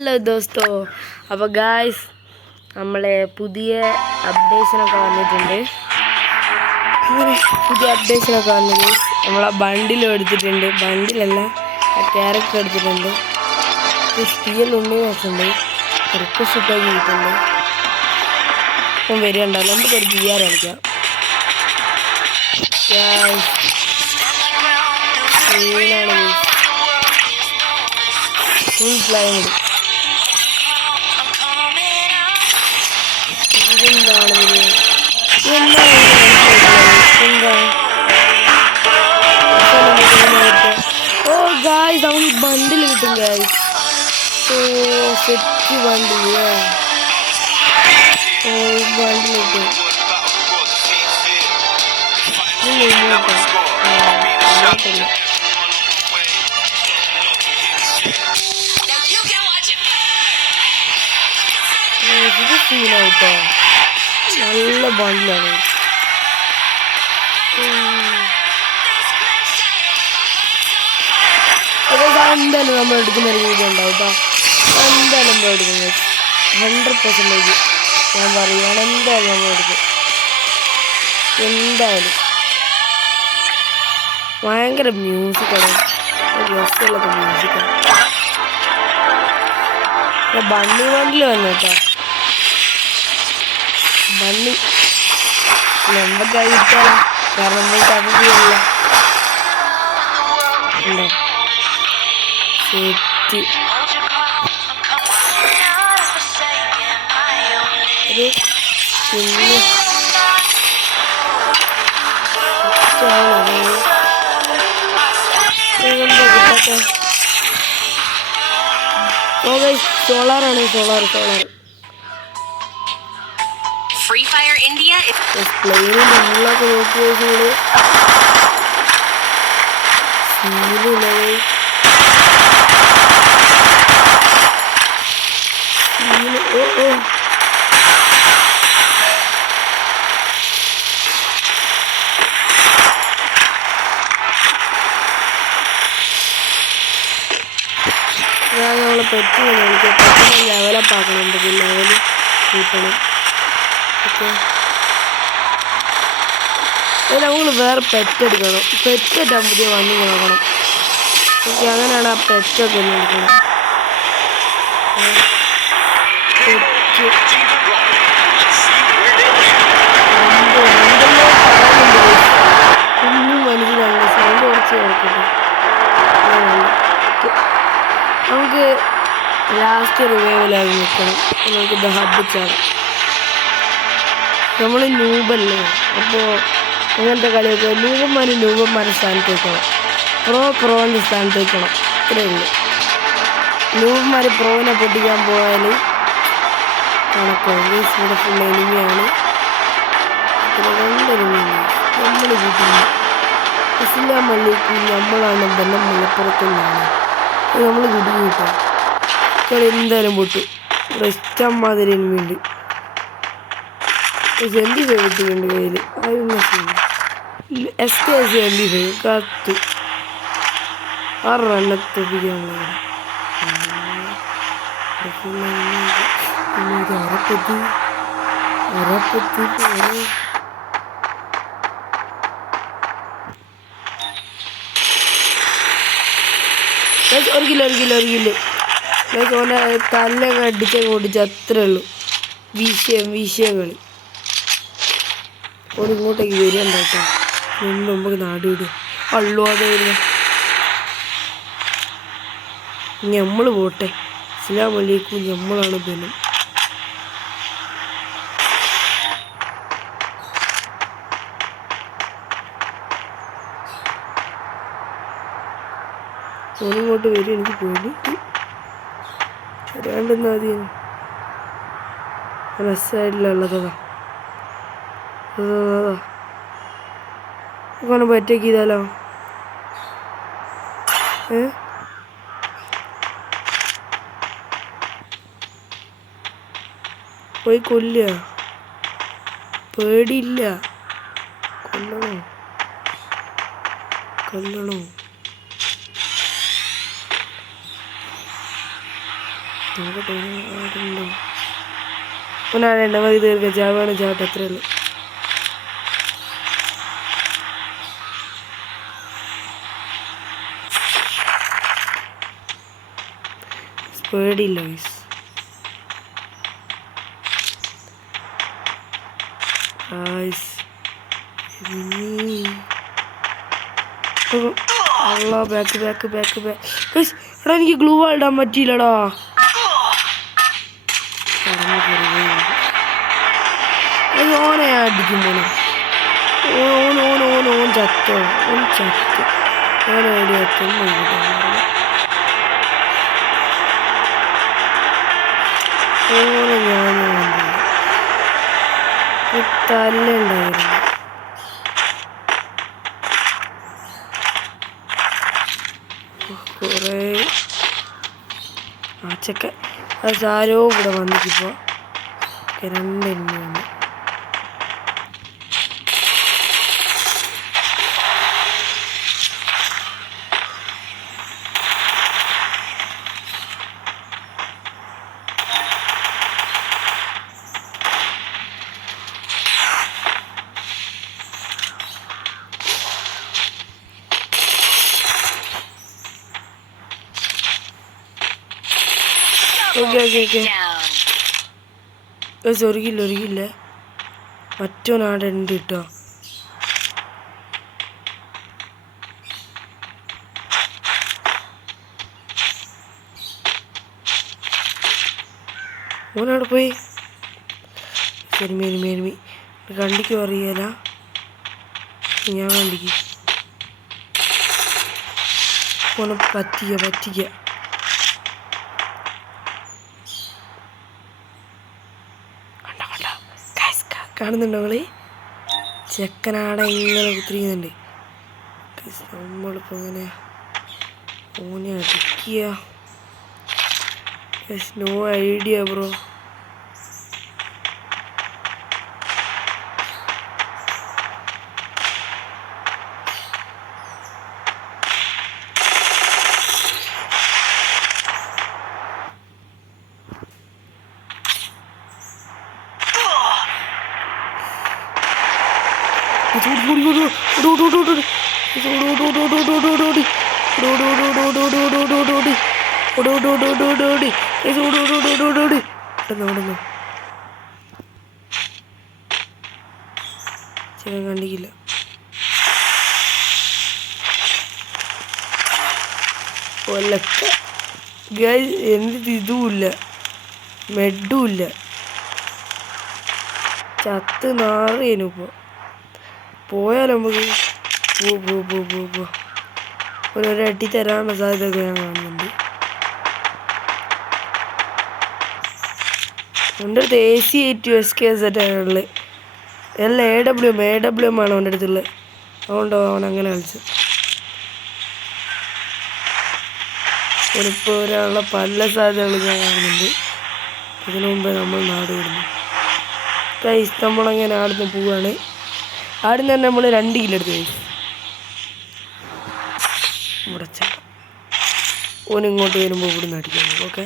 Hello ദോസ്തോ, അപ്പോൾ guys നമ്മളെ പുതിയ അപ്ഡേഷനൊക്കെ വന്നിട്ടുണ്ട്. പുതിയ അപ്ഡേഷനൊക്കെ വന്നത് നമ്മളെ ബണ്ടിലും എടുത്തിട്ടുണ്ട്. ബണ്ടിലല്ല, ആ ക്യാരക്ടർ എടുത്തിട്ടുണ്ട്. സ്റ്റീൽ ഉണ്ണി വെച്ചിട്ടുണ്ട്, റിക്വസ്റ്റ് ഇട്ടാക്കി കിട്ടുന്നുണ്ട്. ഇപ്പം വരികയുണ്ടാവും. നമുക്കൊരു GR കളിക്കാം. ഫുൾ പ്ലാൻ നമുക്ക് ബണ്ടിൽ കിട്ടും ഗായ്സ്. സെറ്റ് ബണ്ടിൽ ബണ്ടിൽ കിട്ടും. ഇത് സീനായിട്ടോ, നല്ല ബണ്ടിലാണ്. എന്തായാലും നമ്മൾ എടുക്കുന്ന ഒരു വീഡിയോ ഉണ്ടാവും കേട്ടോ. എന്തായാലും നമ്മൾ എടുക്കുന്നത് 100% ഞാൻ പറയുകയാണ്. എന്തായാലും നമ്മൾ എടുക്കും. എന്തായാലും ഭയങ്കര മ്യൂസിക്കാണ്, രസമുള്ളൊക്കെ മ്യൂസിക്കാണ്. ബണ്ണി ബണ്ടിൽ വന്നു കേട്ടോ. ബണ്ണി നമ്പർ കഴിച്ചാൽ കാരണം നമുക്ക് അറിയില്ല. ഉണ്ടോ സെറ്റ് സോളാറാണ്. സോളാർ ഫ്രീ ഫയർ ഇന്ത്യ പ്ലെയിനിൻ്റെ ഉള്ളൊക്കെ നോക്കി വെച്ചോളൂ. നമ്മളെ പെട്ടെന്ന് എനിക്ക് പെട്ടെന്ന് ലെവലപ്പ് ആക്കണം. എന്തൊക്കെ ലെവൽ കൂട്ടണം. ഓക്കെ, നമ്മൾ വേറെ പെറ്റ് എടുക്കണം. പെറ്റ് ഇട്ടാൽ പുതിയ വണ്ടി നോക്കണം. ഓക്കെ, അങ്ങനെയാണ് ആ പെറ്റൊക്കെ ഒന്ന് എടുക്കണം. ഒന്നും മനസ്സിലാവില്ല. സൗണ്ട് കുറച്ച് കേൾക്കട്ടെ. നമുക്ക് ലാസ്റ്റ് റിവൈവലായി നിൽക്കണം. നമുക്ക് ദഹബിച്ചാണ്. നമ്മൾ നൂബല്ലേ, അപ്പോൾ അങ്ങനത്തെ കളിയൊക്കെ നൂബന്മാരെ സ്ഥാനത്ത് വെക്കണം. പ്രോൻ്റെ സ്ഥാനത്ത് വെക്കണം. ഇത്രയേ ഉള്ളൂ. നൂബന്മാർ പ്രോനെ പൊട്ടിക്കാൻ പോയാൽ കണക്കാണ്. ഇവിടെ ഫുൾ എനിമിയാണ്. നമ്മൾ കിട്ടുന്നു. ഇസ്ലാം മല്ലിക്ക് നമ്മളാണ് ബന്ധം മലപ്പുറത്തുനിന്നാണ്. നമ്മൾ കുടുങ്ങി കിട്ടാം. ഇവിടെ എന്തായാലും പൊട്ടു. ഇവിടെ ഇഷ്ടംമാതിരി എനിമിയുണ്ട്. MP5 കിട്ടിയിട്ടുണ്ട് കയ്യിൽ. അതൊന്നും SKS MP5 കത്ത് 6 റണ്ണത്തൊപ്പിക്കാനുള്ളത്. അരപ്പത്തി ഒരു കിലോ ഓനെ തല്ലൊക്കെ അടിച്ച് അത്രേ ഉള്ളൂ. വിഷയങ്ങൾ ഓൻ ഇങ്ങോട്ടേക്ക് വരികയുണ്ടാട്ടോ. നമുക്ക് നാട് വിടും. അള്ളുവാതെ വരിക. നമ്മൾ പോട്ടെ. അസ്സലാമു അലൈക്കും. നമ്മളാണ് ബലം. ഓനിങ്ങോട്ട് വരും. എനിക്ക് പേടി വരാണ്ടെന്നാ മതിയാണ്. സൈഡിലുള്ളതാ അങ്ങനെ പറ്റേക്ക് ചെയ്താലോ? പോയി കൊല്ലുക. പേടിയില്ല. കൊല്ലണോ നോക്കട്ടെ ആടുണ്ടോ ഒന്നാടേണ്ട മതി തീർക്കുക ചാവാണ് ചാവട്ടെ അത്രേ ഉള്ളൂ പേടിയില്ല എടാ എനിക്ക് ഗ്ലൂ ഇടാൻ പറ്റിയില്ലടാ ഓനെ അടിക്കും പോലെ ഓൻ ചത്തോ ഓൻ ചത്ത് ഓനെവിടെ എത്തുന്നു ഓനെ ഞാൻ തല്ലുണ്ടായിരുന്നു കുറേ ആച്ചൊക്കെ അത് ആരോ ഇവിടെ വന്നിട്ടിപ്പോൾ രണ്ടെണ്ണി വന്നു ഒരുക്കില്ല മറ്റൊന്നാടുണ്ട് കേട്ടോ ഓനവിടെ പോയി മേരുമി കണ്ടിക്കോ അറിയാല ഞാൻ കണ്ടിക്ക് ഓനെ പറ്റിക്ക കാണുന്നുണ്ടോ നിങ്ങള് ചെക്കനാടെ ഇങ്ങനെ കുത്തിരിക്കുന്നുണ്ട് നമ്മളിപ്പോൾ ഇങ്ങനെ ഓനെ അടിക്കുക നോ ഐഡിയ ബ്രോ ചില കണ്ടിക്കില്ല എന്ത് ഇതുമില്ല മെഡുമില്ല ചത്ത് നാറിയനും ഇപ്പോൾ പോയാൽ നമുക്ക് പോ ഒരടി തരാനുള്ള സാധ്യതയൊക്കെ ഞാൻ കാണുന്നുണ്ട് എൻ്റെ അടുത്ത് AC-8 ഉള്ളത് എല്ലാം AWM ആണ് അവൻ്റെ അടുത്തുള്ളത് അതുകൊണ്ടോ അവൻ അങ്ങനെ കളിച്ചു ഇപ്പോൾ ഒരാളുടെ പല സാധ്യതകൾ ഞാൻ കാണുന്നുണ്ട് അതിനു മുമ്പേ നമ്മൾ നാട് വിടുന്നു നമ്മളങ്ങനെ ആടുന്ന് പോവുകയാണ് ആടുന്ന് തന്നെ നമ്മൾ 2 കിലോ എടുത്ത് ഇവിടെ ചേട്ടാ ഓനിങ്ങോട്ട് വരുമ്പോൾ ഇവിടെ നിന്ന് അടിക്കുന്നു ഓക്കെ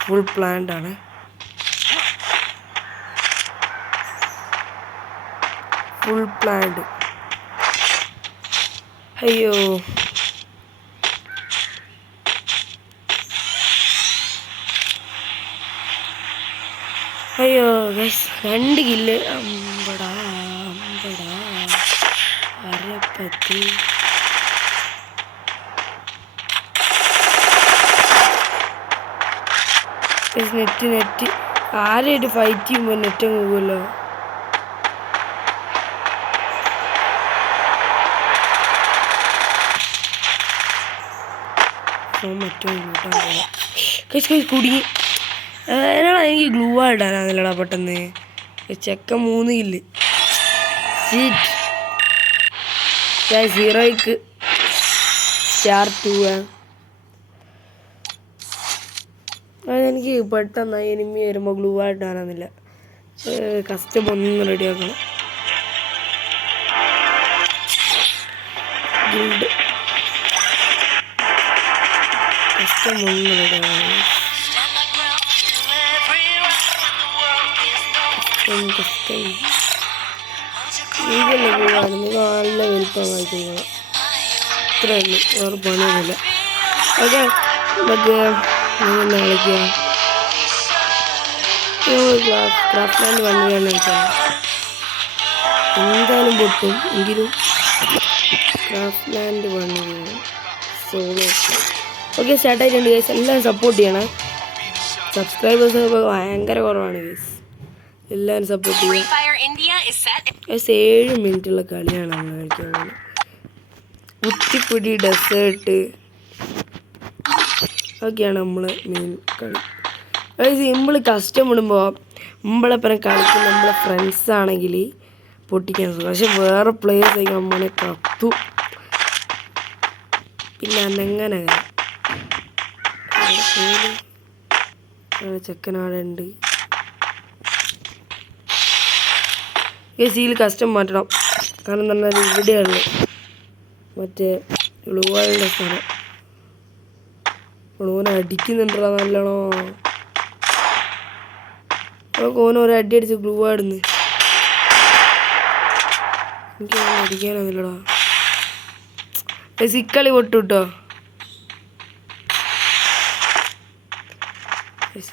ഫുൾ പ്ലാൻഡ് ആണ് ഫുൾ പ്ലാൻഡ് അയ്യോ ഗൈസ് 2 കില്ല് അമ്പടാ അരപ്പത്തി നെറ്റ് ആരായിട്ട് ഫൈറ്റ് ചെയ്യുമ്പോൾ നെറ്റ് പോകുമല്ലോ മറ്റോ കുടുങ്ങി എന്നാടാ എനിക്ക് ഗ്ലൂ ഇടാനാന്നല്ലടാ പെട്ടെന്ന് ചെക്ക 3 കില്ല് 0ക്ക് സ്റ്റാർ 2 അതെനിക്ക് പെട്ടെന്ന് എനിമി വരുമ്പോൾ ഗ്ലൂ ഇടാനാന്നില്ല കസ്റ്റം ഒന്ന് റെഡിയാക്കണം കസ്റ്റം ഒന്ന് റെഡിയാക്കണം ഇതല്ലേ പോവാണ് നല്ല വലുപ്പം വായിക്കുന്നത് ഇത്രേ ഉള്ളൂ വേറെ പണിയൊന്നുമില്ല ഓക്കെ മറ്റേ നാളേക്ക് ക്രാഫ്റ്റ് ലാൻഡ് വണ്ടിയാണ് വെച്ചാൽ എന്തായാലും പൊട്ടും എങ്കിലും ക്രാഫ്റ്റ് ലാൻഡ് വണ്ടി സോളോ ഓക്കെ സ്റ്റാർട്ടായിട്ടുണ്ട് ഗൈസ് എല്ലാവരും സപ്പോർട്ട് ചെയ്യണം സബ്സ്ക്രൈബേഴ്സ് ഭയങ്കര കുറവാണ് ഗൈസ് എല്ലാവരും സപ്പോർട്ട് ചെയ്യണം 7 മിനിറ്റുള്ള കളിയാണ് നമ്മൾ കളിക്കാൻ പോകുന്നത് കുത്തിപ്പൊടി ഡെസേർട്ട് ഒക്കെയാണ് നമ്മൾ മെയിൻ കളി സിമ്പിൾ കസ്റ്റം ഇടുമ്പോൾ നമ്മളെപ്പുറം കളിക്കുന്ന നമ്മളെ ഫ്രണ്ട്സ് ആണെങ്കിൽ പൊട്ടിക്കാൻ സുഖം പക്ഷെ വേറെ പ്ലേയേഴ്സ് ആയി നമ്മളെ കത്തു പിന്നെ അനങ്ങനെ ചെക്കനാടെ ഉണ്ട് സീൽ കസ്റ്റം മാറ്റണം കാരണം എന്ന് പറഞ്ഞാൽ ഇവിടെയാണ് മറ്റേ ഗ്ലൂവാളുടെ സ്ഥലം ഓനെ അടിക്കുന്നുണ്ടോ നല്ലോണം ഓനൊരു അടി അടിച്ച് ഗ്ലൂ ആടുന്നു എനിക്ക് അടിക്കാനൊന്നുമില്ലടാ സിക്കളി പൊട്ടു കേട്ടോ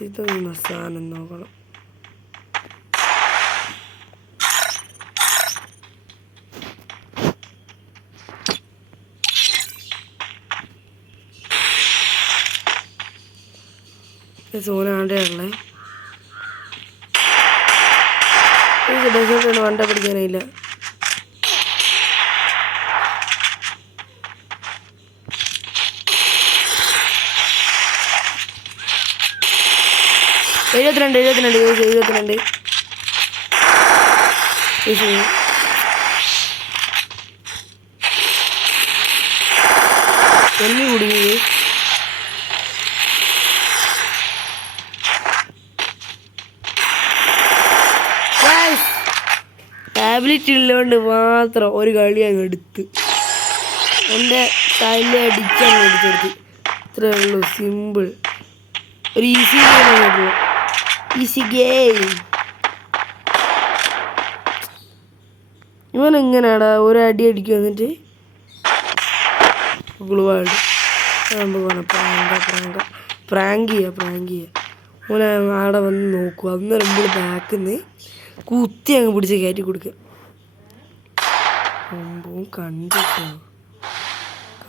ഇതൊന്നും സാധനം നോക്കണം സോനാണ്ടേ ഡെസേർട്ടാണ് വണ്ട പിടിക്കാനായില്ല എഴുപത്തിരണ്ട് എണ്ണി കുടുങ്ങി ടാബ്ലറ്റ് ഉള്ളതുകൊണ്ട് മാത്രം ഒരു കളി അങ്ങ് എടുത്ത് എൻ്റെ തല അടിച്ചങ്ങ് അടിച്ചെടുത്ത് ഇത്രേ ഉള്ളൂ സിമ്പിൾ ഒരു ഈസി ഗെയിം ഇവനെങ്ങനെയാടാ ഒരു അടി അടിക്കും എന്നിട്ട് ഗ്ലൂവാട് പ്രാങ്ക് ചെയ്യുക ഓനെ ആടെ വന്ന് നോക്കുക അന്നേരം നമ്മൾ ബാക്കിൽ നിന്ന് കുത്തി അങ്ങ് പിടിച്ച് കയറ്റി കൊടുക്കുക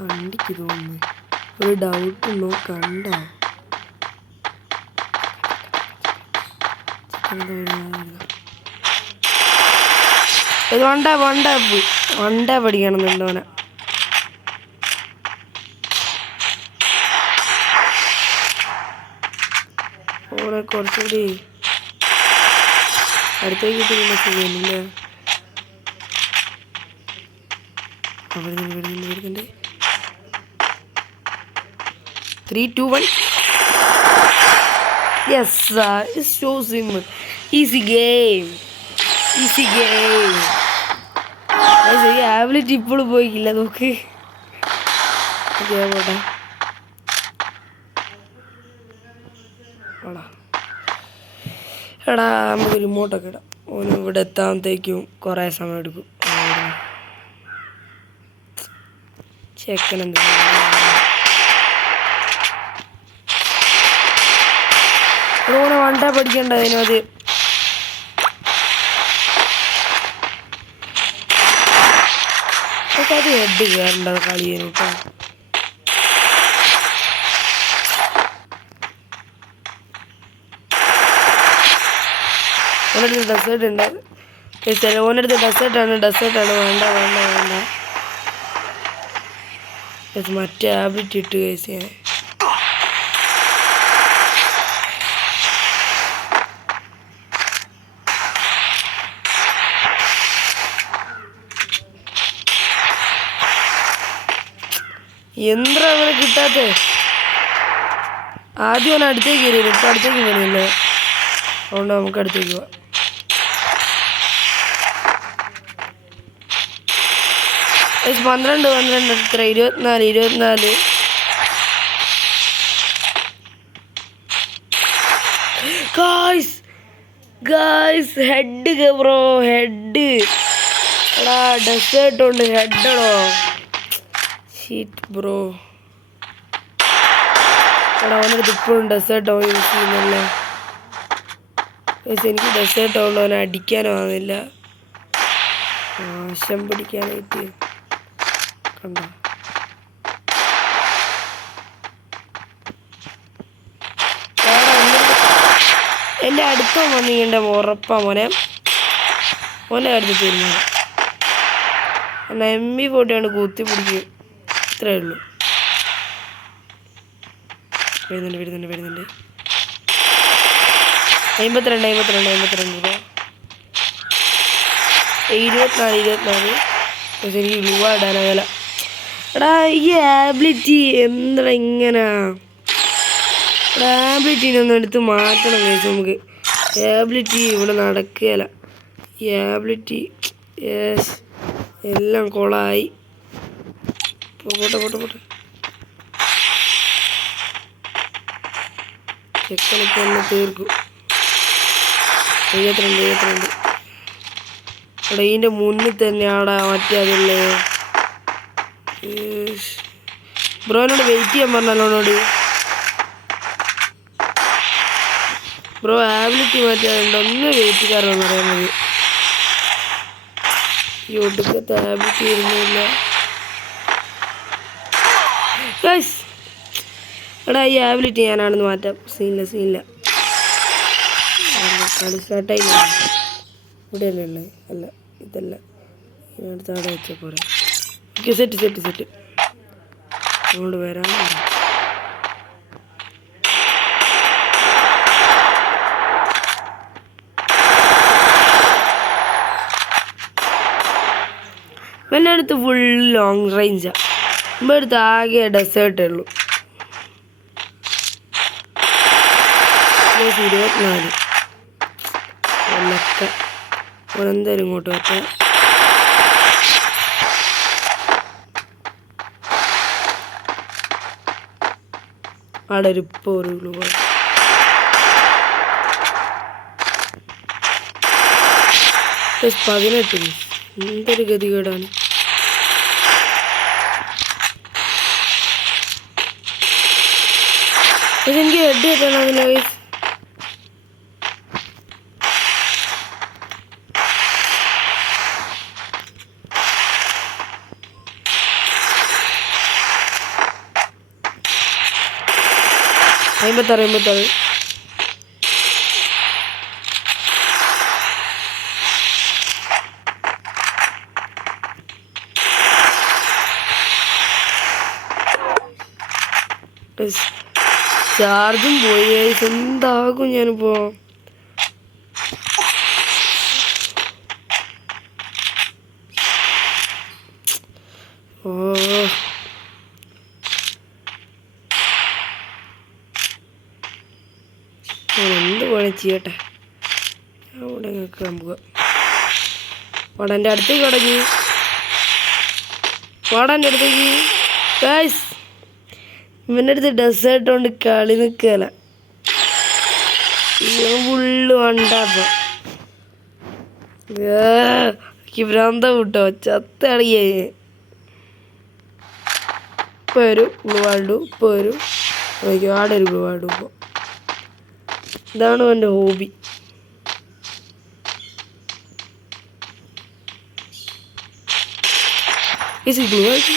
കണ്ടിക്ക് തോന്നുന്നു ഒരു ഡൗട്ടുണ്ടോ കണ്ടോ ഇത് വണ്ട പഠിക്കണമെന്നുണ്ടോനെ ഓനെ കുറച്ചുകൂടി അടുത്തേക്ക് സുഖമില്ല അവിടെ നിന്ന് വരുന്നുണ്ട് 3, 2, 1 yes it's so simple easy game ഈ ആബ്ലറ്റ് ഇപ്പോഴും പോയിക്കില്ല നോക്ക് പോട്ടെ എടാ നമുക്ക് റിമോട്ടൊക്കെ ഇടാം ഓന് ഇവിടെ എത്താമത്തേക്കും കുറേ സമയം എടുക്കും ചെക്കനെന്ത് ഓനെ വണ്ട പഠിക്കണ്ടതിനും അത് ഹെഡ് കയറേണ്ടത് കളിയേനും കേട്ടോ ഓനടുത്ത് ഡെസേർട്ട് ഉണ്ട് ഓനടുത്ത് ഡെസേർട്ടാണ് വേണ്ട മറ്റേ ആബിറ്റ് ഇട്ട് കേസ് ഞാൻ എന്താ അങ്ങനെ കിട്ടാത്ത ആദ്യം അവൻ അടുത്തേക്ക് കയറിയത് ഇപ്പം അടുത്തേക്ക് വരുന്നില്ല അതുകൊണ്ട് നമുക്ക് അടുത്തേക്ക് പോവാം പന്ത്രണ്ട് എത്ര 24 guys guys head bro, head. എടാ ഡെസേർട്ട് ഉണ്ട്, ഹെഡോ ഷീറ്റ് ബ്രോ. എടാ അവനടുത്ത് ഇപ്പോഴും ഡെസേർട്ട് അവൻ യൂസ് ചെയ്യുന്നല്ലേ. എനിക്ക് ഡെസേർട്ട് ആവുകൊണ്ട് അവനെ അടിക്കാനോ ആവുന്നില്ല, ആശം പിടിക്കാനായിട്ട്. കണ്ടോ എൻ്റെ അടുത്ത വന്നിങ്ങൻ്റെ ഉറപ്പാ മോനെ, മോനെ അടുത്ത് തീരുമാനം. എന്നാൽ MP40 കുത്തി പിടിക്കും, ഇത്രേ ഉള്ളൂ. വരുന്നുണ്ട് 52 രൂപ 24. പക്ഷെ എനിക്ക് ഗ്ലൂ ഇടാനാകല. എടാ ഈ ആബിലിറ്റി എന്താ ഇങ്ങനെ? ആബിലിറ്റീനൊന്നും എടുത്ത് മാറ്റണം കഴിച്ചു നമുക്ക്. ആബിലിറ്റി ഇവിടെ നടക്കുകയില്ല. ഈ ആബിലിറ്റി യെസ് എല്ലാം കൊളായി. പോട്ടെ ചെക്കനൊക്കെ ഒന്ന് തീർക്കും. 72. അവിടെ ഇതിൻ്റെ മുന്നിൽ തന്നെ അവിടെ മറ്റേ അതല്ലേ ബ്രോനോട് വെയിറ്റ് ചെയ്യാൻ പറഞ്ഞല്ലോനോട്. ബ്രോ ആബിലിറ്റി മാറ്റാറുണ്ട്, ഒന്ന് വെയിറ്റ് കാരണം പറയാൻ മതി. ഈ ഒടുക്കത്തെ ആബിലിറ്റി വരുന്നില്ല. എടാ ഈ ആബിലിറ്റി ഞാനാണെന്ന് മാറ്റാം. സീനില്ല കളി സ്റ്റാർട്ടായില്ല. ഇവിടെയല്ലേ ഉള്ളത്? അല്ല ഇതല്ല, ഇതിനടുത്ത് അവിടെ വെച്ചാൽ പോരാ. ഓക്കെ സെറ്റ് അങ്ങോട്ട് വരാൻ. എൻ്റെ അടുത്ത് ഫുൾ ലോങ് റേഞ്ചാണ്. നമ്മുടെ അടുത്ത് ആകെ ഡെസേർട്ടേ ഉള്ളൂ. 24 ഒന്നൊക്കെ എന്തായാലും ഇങ്ങോട്ട് വരട്ടെ. അവിടെ ഒരു ഗ്ലൂ 18. എന്തൊരു ഗതികേടാണ്. പക്ഷെ എനിക്ക് ഹെഡ് കിട്ടണമെന്നില്ല ഗൈസ്. അമ്പത്താറ് ചാർജും പോയി. എന്താകും ഞാനിപ്പോ? എന്ത് വേണം ചെയ്യട്ടെ. അവിടെ നിൽക്കാൻ പോവുക. വടൻ്റെ അടുത്തേക്ക് കടങ്ങി. വടൻ്റെ അടുത്തേക്ക് ഗൈസ്. ഇവൻ്റെ അടുത്ത് ഡെസേർട്ട് കൊണ്ട് കളി നിൽക്കല. ഫുള്ള് വണ്ടാപ്പം ഭ്രാന്തം വിട്ടോ ചത്തടിയേ. ഇപ്പോൾ ഒരു ഗ്ലൂവാൾഡു, ഇപ്പോൾ ഒരു ആടെ ഒരു ഗ്ലൂവാൾഡു. ഇപ്പോൾ ഇതാണ് എൻ്റെ ഹോബി. ഗ്ലൂവാൾഡു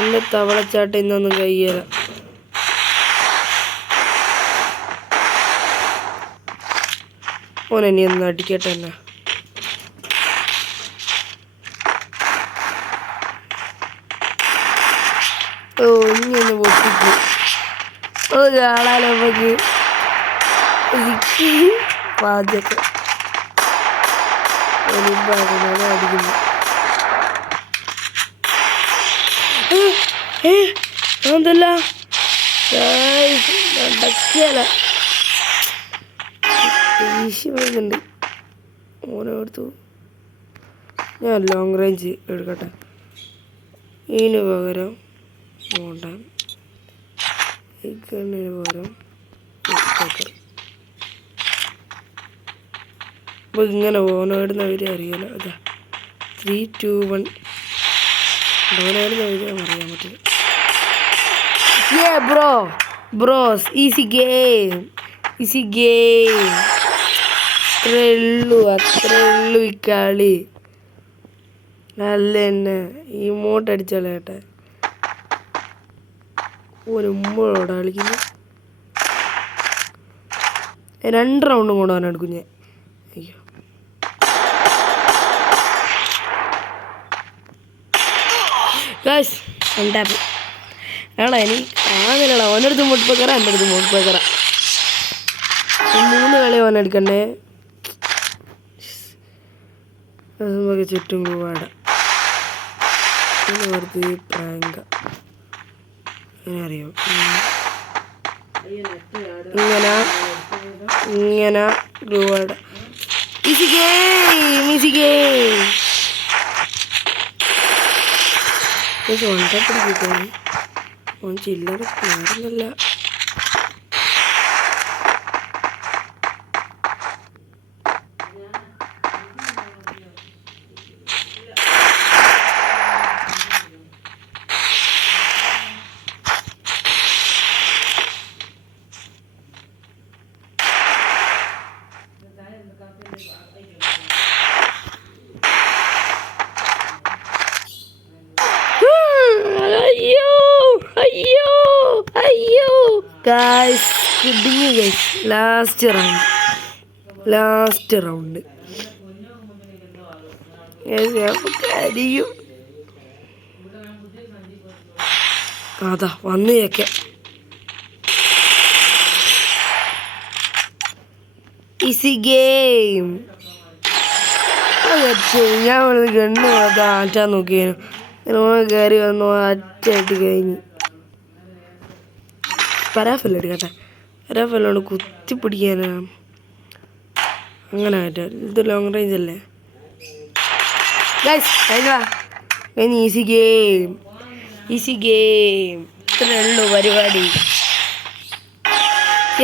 എൻ്റെ തവളച്ചാട്ടം ഇന്നൊന്നും കഴിയല. ഓനെന്നെ ഒന്ന് അടിക്കട്ടെ തന്നെ. ഓ ഇനി ഒന്ന് പൊട്ടിക്കും. ഓ കാണാലോ നമുക്ക് പാചകം അടിക്കുന്നു. അതല്ല നടക്കല. ദേഷ്യം വരുന്നുണ്ട്. ഓനോടുത്തു ഞാൻ ലോങ് റേഞ്ച് എടുക്കട്ടെ. ഇതിന് പകരം പോണ്ട ഈ ഗണ്ണിന് പകരം അപ്പോൾ ഇങ്ങനെ ഓനോടുന്നവരെ അറിയാലോ. അതാ 3, 2, 1 ഓനോടുന്നവരെ അറിയാൻ പറ്റില്ല. Bros easy game. അത്രേ ഉള്ളൂ ഈ കളി. നല്ല തന്നെ ഇമോട്ട് അടിച്ചാലേ കേട്ടെ. ഒരു ഉമ്മോടെ കളിക്കുന്നു. 2 റൗണ്ടും കൂടെ അവൻ എടുക്കും ഞാൻ. അയ്യോ ഗായ്സ് ഉണ്ടാപ്പ് ആണോ എനിക്ക് ആന്നില്ലടാ. ഓനടുത്ത് മുട്ടപ്പക്കറ, എൻ്റെ അടുത്ത് മുട്ടപ്പക്കറ. 3 കളി ഓനെടുക്കണ്ടേ. നമുക്ക് ചുറ്റും പോവാട വെറുതെ പ്രാങ്ക അങ്ങനെ അറിയോ. ഇങ്ങനെ ഗ്ലൂവാട. Easy game. വണ്ടപ്പിടിക്കാൻ ഓൻ ചില്ലറ മാറുന്നില്ല. അയ്യോ ഗായ്സ് കുടുങ്ങി ഗൈസ്. ലാസ്റ്റ് റൗണ്ട് അരിയും. അതാ വന്ന് കേക്കെ. Easy game. ഞാൻ ഗണ്ണ് ആറ്റാൻ നോക്കിയേനു. കയറി വന്നു അറ്റായിട്ട് കഴിഞ്ഞ്. പരാഫല്ല എടുക്കട്ടെ. പരാഫല്ലോണ്ട് കുത്തി പിടിക്കാനാണ് അങ്ങനെ പറ്റാ. ഇത് ലോങ് റേഞ്ച് അല്ലേ ഗൈസ്. കഴിഞ്ഞ ഈസി ഗെയിം. ഇത്രേ ഉള്ളൂ പരിപാടി.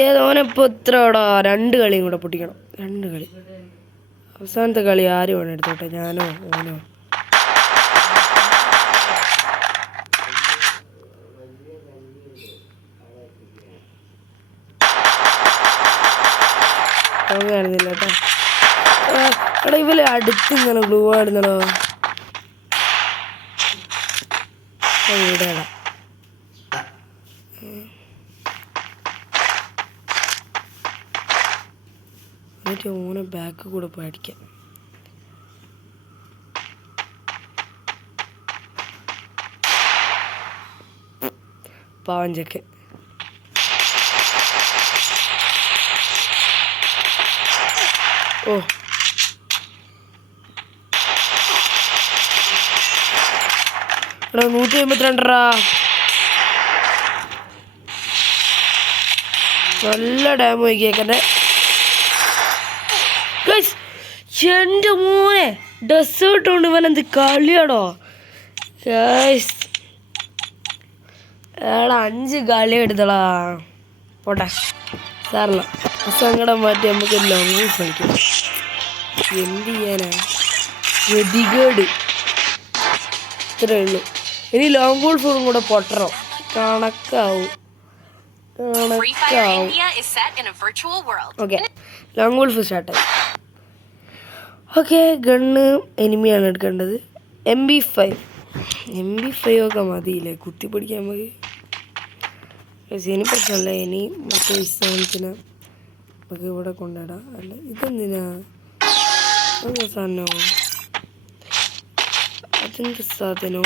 ഏതോനെപ്പോൾ ഇത്രയോടാ 2 കളിയും കൂടെ പൊട്ടിക്കണം. 2 കളി. അവസാനത്തെ കളി ആര് വേണം എടുത്തോട്ടെ, ഞാനോ ഓനോ. കാണുന്നില്ല കേട്ടോ. എടാ ഇവര് അടുത്ത് ഇങ്ങനെ ഗ്ലൂ ആടുന്നടോ. ഇവിടെയാടാ എന്നിട്ട് ഓനെ ബാക്ക് കൂടെ പേടിക്കാം. പാവഞ്ചൊക്കെ ഓ എടാ 152 നല്ല ഡാമ് വയ്ക്കേക്കന്നെ. എൻ്റെ മോനെ ഡെസേർട്ട് കൊണ്ട് ഇവനെന്ത് കളിയാടോ ഗൈസ്. എടാ 5 കളി എടുത്തടാ. പോട്ടെ സാറല്ല. സങ്കടം മാറ്റി നമുക്ക് ലോങ് കളിക്കാം. എന്ത് ചെയ്യാനാ ഗതികേട്. ഇത്രേ ഉള്ളൂ. ഇനി ലോങ് ഗോൾഫും കൂടെ പൊട്ടണം. കണക്കാവും. ഓക്കെ ലോങ് ഗോൾഫ് സ്റ്റാർട്ടായി. ഓക്കെ ഗണ്ണ് എനിമിയാണ് എടുക്കേണ്ടത്. MP5 ഒക്കെ മതിയില്ലേ കുത്തി പിടിക്കാൻ നമുക്ക്. ഇനി പ്രശ്നമല്ല. ഇനി മറ്റേ സാധനത്തിന് നമുക്ക് ഇവിടെ കൊണ്ടിടാം. അല്ല ഇതെന്തിനാ സാധനോ അതെന്ത് സാധനോ.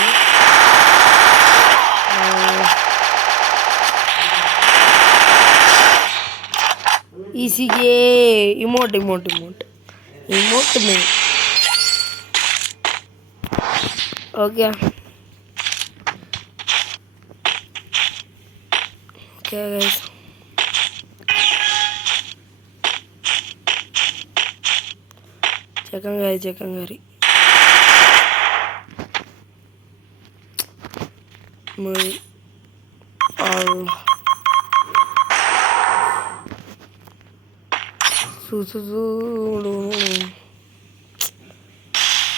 Easy emote main. Okay guys ചെക്കൻ കയറി.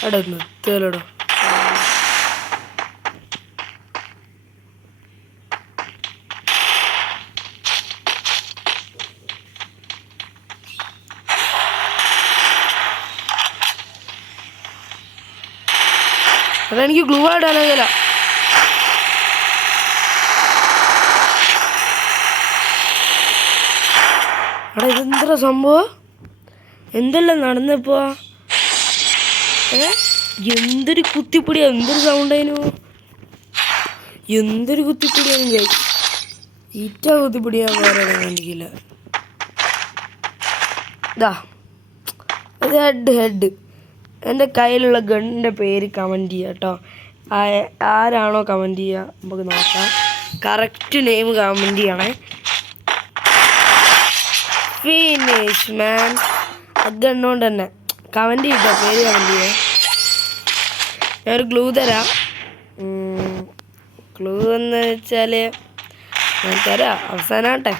അവിടെ നിർത്തിയാലോടോ. അതെനിക്ക് ഗ്ലൂ ഇടാനാകില്ല. അവിടെ ഇതെന്താ സംഭവം? എന്തെല്ലാം നടന്നപ്പോ? എന്തൊരു കുത്തിപ്പൊടിയാ, എന്തൊരു സൗണ്ട് അതിനു, എന്തൊരു കുത്തിപ്പൊടിയാന്ന് ഈറ്റ കുത്തിപ്പൊടിയാ വേറെ കണ്ടിക്കില്ല. ഇതാ ഇത് ഹെഡ്. എൻ്റെ കയ്യിലുള്ള ഗണ്ണിൻ്റെ പേര് കമൻറ്റ് ചെയ്യുക കേട്ടോ. ആരാണോ കമൻറ്റ് ചെയ്യുക നമുക്ക് നോക്കാം. കറക്റ്റ് നെയിം കമൻറ്റ് ചെയ്യണേ. ഫിനിഷ് മാൻ. അത് ഗണ്ണുകൊണ്ട് തന്നെ കമൻറ്റ് ചെയ്യട്ടോ, പേര് കമൻറ്റ് ചെയ്യേ. ഞാനൊരു ഗ്ലൂ തരാം. ഗ്ലൂ എന്ന് വെച്ചാൽ ഞാൻ തരാം, അവസാനാട്ടെ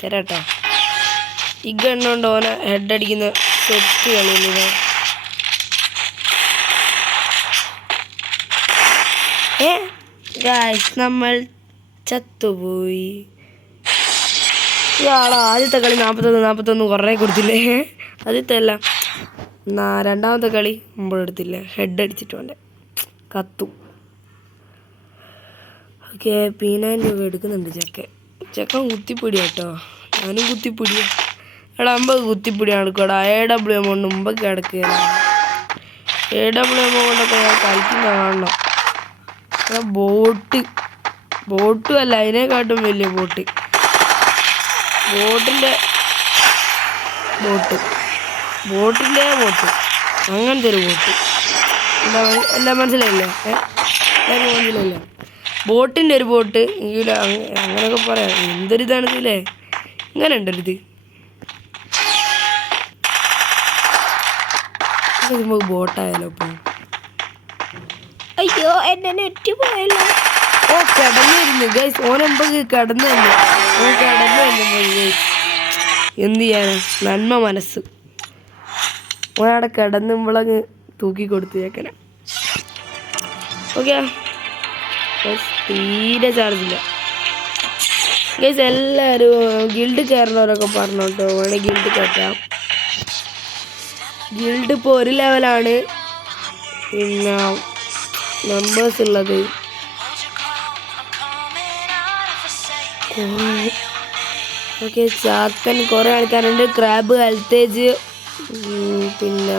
തരാം കേട്ടോ. ഈ ഗണ്ണുകൊണ്ട് ഓനെ ഹെഡ് അടിക്കുന്ന സെറ്റ് കളിയില്ല. ഗായ്സ് നമ്മൾ ചത്തുപോയി. ഇയാളാ ആദ്യത്തെ കളി 41 കുറേ കൊടുത്തില്ലേ? ആദ്യത്തെ അല്ല, രണ്ടാമത്തെ കളി മുമ്പോഴെടുത്തില്ലേ, ഹെഡ് അടിച്ചിട്ടുണ്ട്, കത്തു. ഓക്കെ, P9 രൂപ എടുക്കുന്നുണ്ട് ചെക്കൻ കുത്തിപ്പൊടി കേട്ടോ. ഞാനും കുത്തിപ്പൊടിയാ. എടാ 50 കുത്തിപ്പൊടിയാണ് എടുക്കടാ. AWM കൊണ്ട് മുമ്പൊക്കെ കിടക്കുകയാണ്. AWM കൊണ്ടൊക്കെ ഞാൻ കളിക്കുന്ന കാണണം. ബോട്ടും അല്ല, അതിനെക്കാട്ടും വലിയ ബോട്ടിൻ്റെ ബോട്ട് അങ്ങനത്തെ ഒരു ബോട്ട്. എല്ലാം മനസ്സിലായില്ലേ? മനസ്സിലായില്ലേ? ബോട്ടിൻ്റെ ഒരു ബോട്ട് എങ്കിലും അങ്ങനെയൊക്കെ പറയാം. എന്തൊരിതാണിതില്ലേ? ഇങ്ങനെ ഉണ്ടൊരിത്. ബോട്ടായാലോ ഇപ്പോൾ? അയ്യോ, എന്നെ നെറ്റ് പോയല്ലോ. ഓ, കിടന്നിരുന്നു ഗൈസ്. ഓനെമ്പക്ക് കിടന്നു തന്നെ. ഗൈസ്. എന്ത് ചെയ്യാനാ, നന്മ മനസ്സ്. ഓനവിടെ കിടന്നുമ്പളങ്ങ് തൂക്കി കൊടുത്തു ചേക്കനെ. ഓക്കെ തീരെ ചാർജില്ല ഗൈസ്. എല്ലാവരും ഗിൽഡ് കയറുന്നവരൊക്കെ പറഞ്ഞു കേട്ടോ, വേണമെങ്കിൽ ഗിൽഡ് കയറ്റാം. ഗിൽഡ് ഇപ്പോൾ 1 ലെവലാണ് പിന്നെ മെമ്പേഴ്സ് ഉള്ളത്. ഓക്കെ, ചാത്തൻ കുറേ ആൾക്കാരുണ്ട്. ക്രാബ്, ഹെൽത്തേജ്, പിന്നെ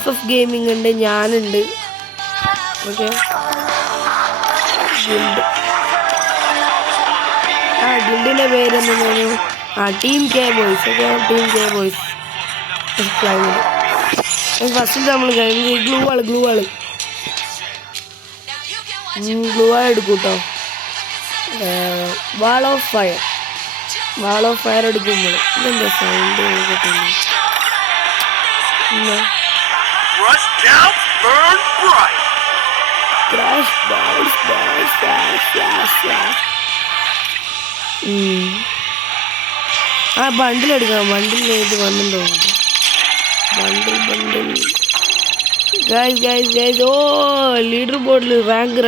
FF ഗെയിമിംഗ് ഉണ്ട്, ഞാനുണ്ട്. ഓക്കെ, ഗിൽഡ് ഗിൽഡിൻ്റെ പേരെന്താണ്? Team K boys. Okay, team K boys. First നമ്മൾ കഴിഞ്ഞ് ഗ്ലൂ എടുക്കും കേട്ടോ. വാൾ ഓഫ് ഫയർ എടുക്കുമ്പോൾ ഇതെന്താ സൗണ്ട് കിട്ടുന്നു? ബണ്ടിലെടുക്കാം. ബണ്ടിൽ ഇത് വന്നിട്ടുണ്ടോ? ബണ്ടിൽ ഗൈസ്. ഓ, ലീഡർ ബോർഡിൽ റാങ്ക്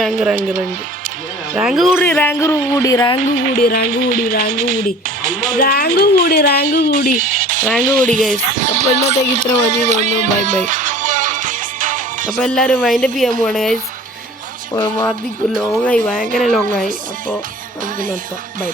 കൂടി ഗൈസ്. അപ്പോൾ ഇന്നത്തേക്ക് ഇത്ര മതി തോന്നുന്നു. ബൈ. അപ്പോൾ എല്ലാവരും വൈൻഡപ്പ് ചെയ്യാൻ പോവാണ് ഗൈസ്. ലോങ്ങായി, ഭയങ്കര ലോങ്ങായി. അപ്പോൾ നമുക്ക് നിർത്താം. ബൈ.